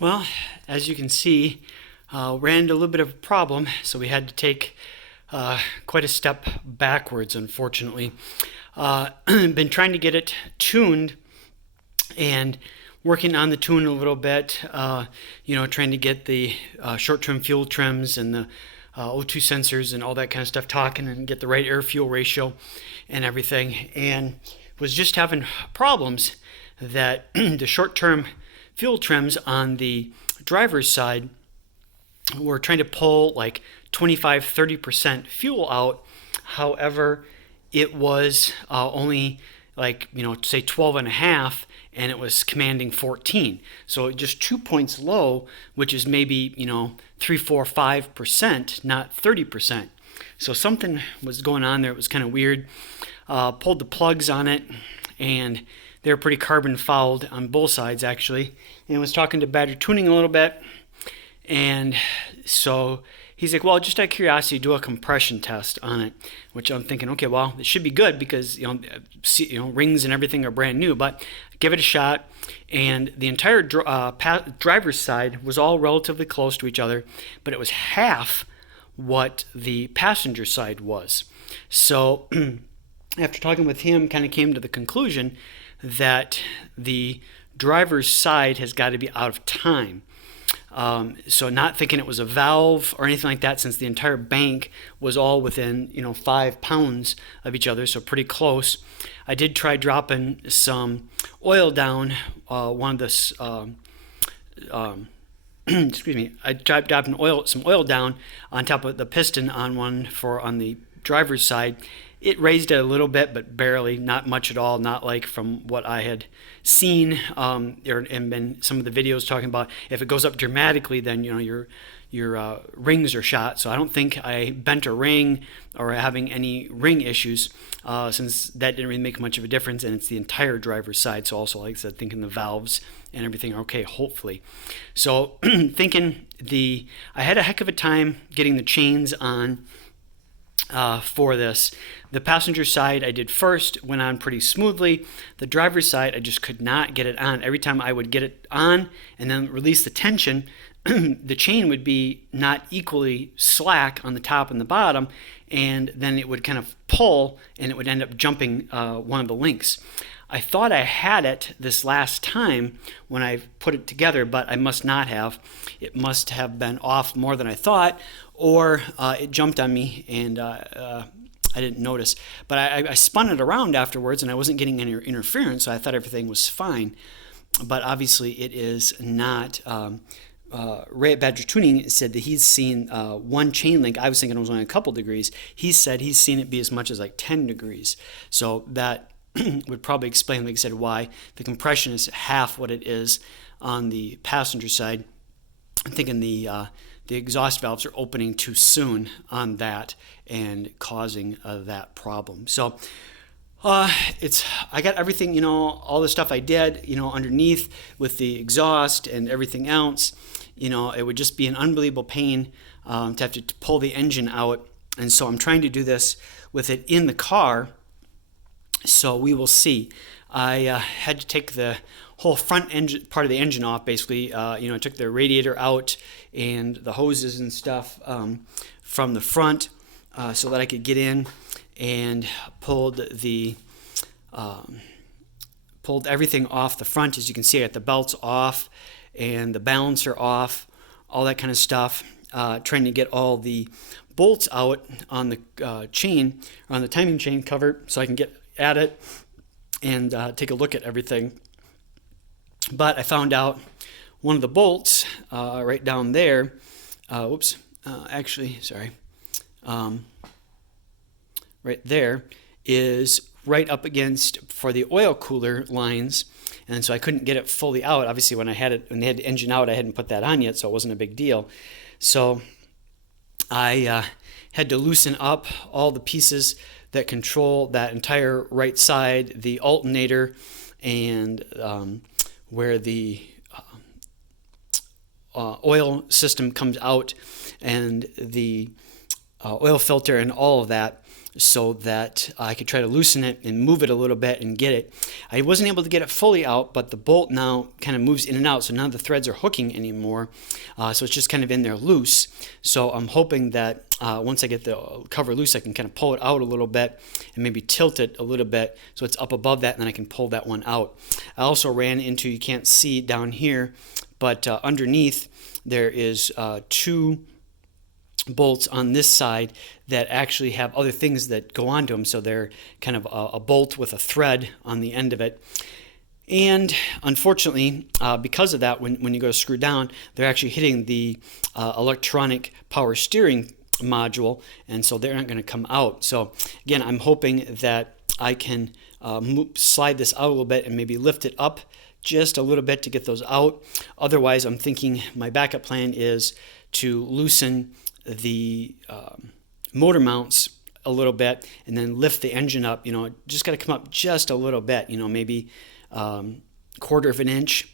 Well, as you can see, ran into a little bit of a problem, so we had to take quite a step backwards, unfortunately. Been trying to get it tuned and working on the tune a little bit, trying to get the short-term fuel trims and the O2 sensors and all that kind of stuff talking and get the right air-fuel ratio and everything. And was just having problems that the short-term fuel trims on the driver's side were trying to pull like 25-30% fuel out. However, it was only like, say 12 and a half, and it was commanding 14. So just 2 points low, which is maybe, 3, 4, 5%, not 30%. So something was going on there. It was kind of weird. Pulled the plugs on it, and they were pretty carbon fouled on both sides, actually. And was talking to battery tuning a little bit. And so he's like, well, just out of curiosity, do a compression test on it, which I'm thinking, okay, well, it should be good because, rings and everything are brand new, but give it a shot. And the entire driver's side was all relatively close to each other, but it was half what the passenger side was. So after talking with him, kind of came to the conclusion that the driver's side has got to be out of time. So not thinking it was a valve or anything like that, since the entire bank was all within 5 pounds of each other, so pretty close. I did try dropping some oil down one of this. Excuse me. I tried dropping some oil down on top of the piston on the driver's side. It raised it a little bit, but barely, not much at all, not like from what I had seen and been some of the videos talking about. If it goes up dramatically, then your rings are shot. So I don't think I bent a ring or having any ring issues, since that didn't really make much of a difference, and it's the entire driver's side. So also, like I said, thinking the valves and everything are okay, hopefully. So thinking I had a heck of a time getting the chains on for this. The passenger side I did first, went on pretty smoothly. The driver's side, I just could not get it on. Every time I would get it on and then release the tension, the chain would be not equally slack on the top and the bottom, and then it would kind of pull and it would end up jumping one of the links. I thought I had it this last time when I put it together, but I must not have. It must have been off more than I thought, or it jumped on me and I didn't notice. But I spun it around afterwards, and I wasn't getting any interference, so I thought everything was fine. But obviously it is not. Ray at Badger Tuning said that he's seen one chain link. I was thinking it was only a couple degrees. He said he's seen it be as much as like 10 degrees. So that would probably explain, like I said, why the compression is half what it is on the passenger side. I'm thinking the exhaust valves are opening too soon on that and causing that problem. So I got everything, all the stuff I did, underneath with the exhaust and everything else. It would just be an unbelievable pain to have to pull the engine out. And so I'm trying to do this with it in the car. So we will see. I had to take the whole front engine part of the engine off, basically. I took the radiator out and the hoses and stuff from the front so that I could get in, and pulled everything off the front. As you can see, I got the belts off and the balancer off, all that kind of stuff. Trying to get all the bolts out on the chain, or on the timing chain cover, so I can get at it and take a look at everything. But I found out one of the bolts right down there, right there is right up against for the oil cooler lines, and so I couldn't get it fully out. Obviously, when they had the engine out, I hadn't put that on yet, so it wasn't a big deal. So I had to loosen up all the pieces that control that entire right side, the alternator, and where the oil system comes out, and the oil filter and all of that, so that I could try to loosen it and move it a little bit and get it. I wasn't able to get it fully out, but the bolt now kind of moves in and out, so none of the threads are hooking anymore. So it's just kind of in there loose. So I'm hoping that once I get the cover loose, I can kind of pull it out a little bit and maybe tilt it a little bit so it's up above that, and then I can pull that one out. I also ran into, you can't see down here, but underneath there is 2 bolts on this side that actually have other things that go onto them, so they're kind of a bolt with a thread on the end of it. And unfortunately, because of that, when you go to screw down, they're actually hitting the electronic power steering module, and so they're not going to come out. So again, I'm hoping that I can slide this out a little bit and maybe lift it up just a little bit to get those out. Otherwise, I'm thinking my backup plan is to loosen the motor mounts a little bit and then lift the engine up. Just got to come up just a little bit, maybe 1/4 of an inch,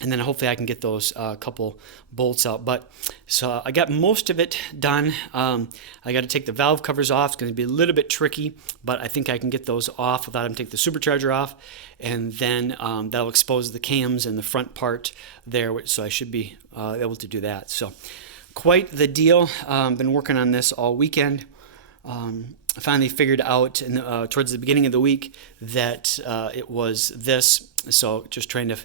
and then hopefully I can get those couple bolts out. But so I got most of it done. I got to take the valve covers off. It's going to be a little bit tricky, but I think I can get those off without having to take the supercharger off, and then that'll expose the cams and the front part there, so I should be able to do that. So quite the deal. Been working on this all weekend. I finally figured out towards the beginning of the week that it was this, so just trying to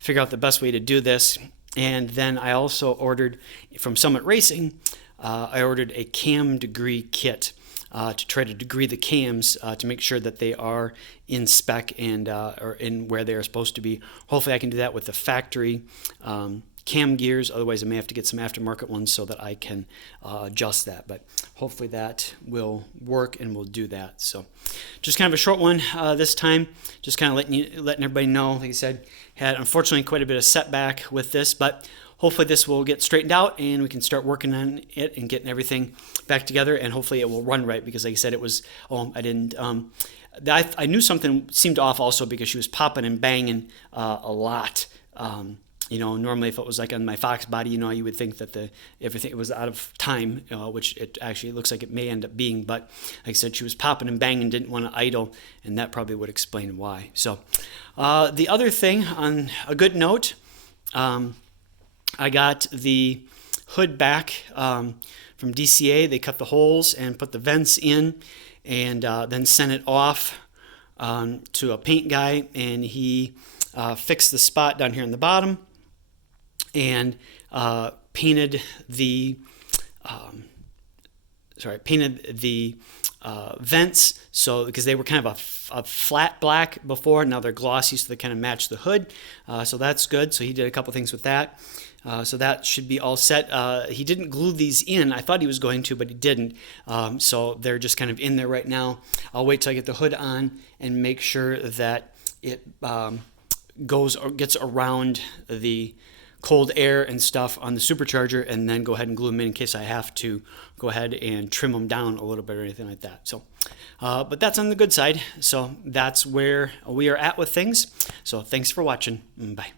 figure out the best way to do this. And then I also ordered from Summit Racing, I ordered a cam degree kit to try to degree the cams to make sure that they are in spec and or in where they are supposed to be. Hopefully I can do that with the factory cam gears. Otherwise I may have to get some aftermarket ones so that I can adjust that, but hopefully that will work and we'll do that. So just kind of a short one this time, just kind of letting everybody know. Like I said, had unfortunately quite a bit of setback with this, but hopefully this will get straightened out and we can start working on it and getting everything back together, and hopefully it will run right, because like I said, it was I knew something seemed off also because she was popping and banging a lot. Normally if it was like on my Fox body, you would think that everything was out of time, which it actually looks like it may end up being. But like I said, she was popping and banging, didn't want to idle, and that probably would explain why. So the other thing, on a good note, I got the hood back from DCA. They cut the holes and put the vents in, and then sent it off to a paint guy, and he fixed the spot down here in the bottom and painted the vents, so because they were kind of a flat black before, now they're glossy, so they kind of match the hood. So that's good. So he did a couple things with that. So that should be all set. He didn't glue these in. I thought he was going to, but he didn't. So they're just kind of in there right now. I'll wait till I get the hood on and make sure that it goes or gets around the cold air and stuff on the supercharger, and then go ahead and glue them in case I have to go ahead and trim them down a little bit or anything like that. So, but that's on the good side. So that's where we are at with things. So thanks for watching. Bye.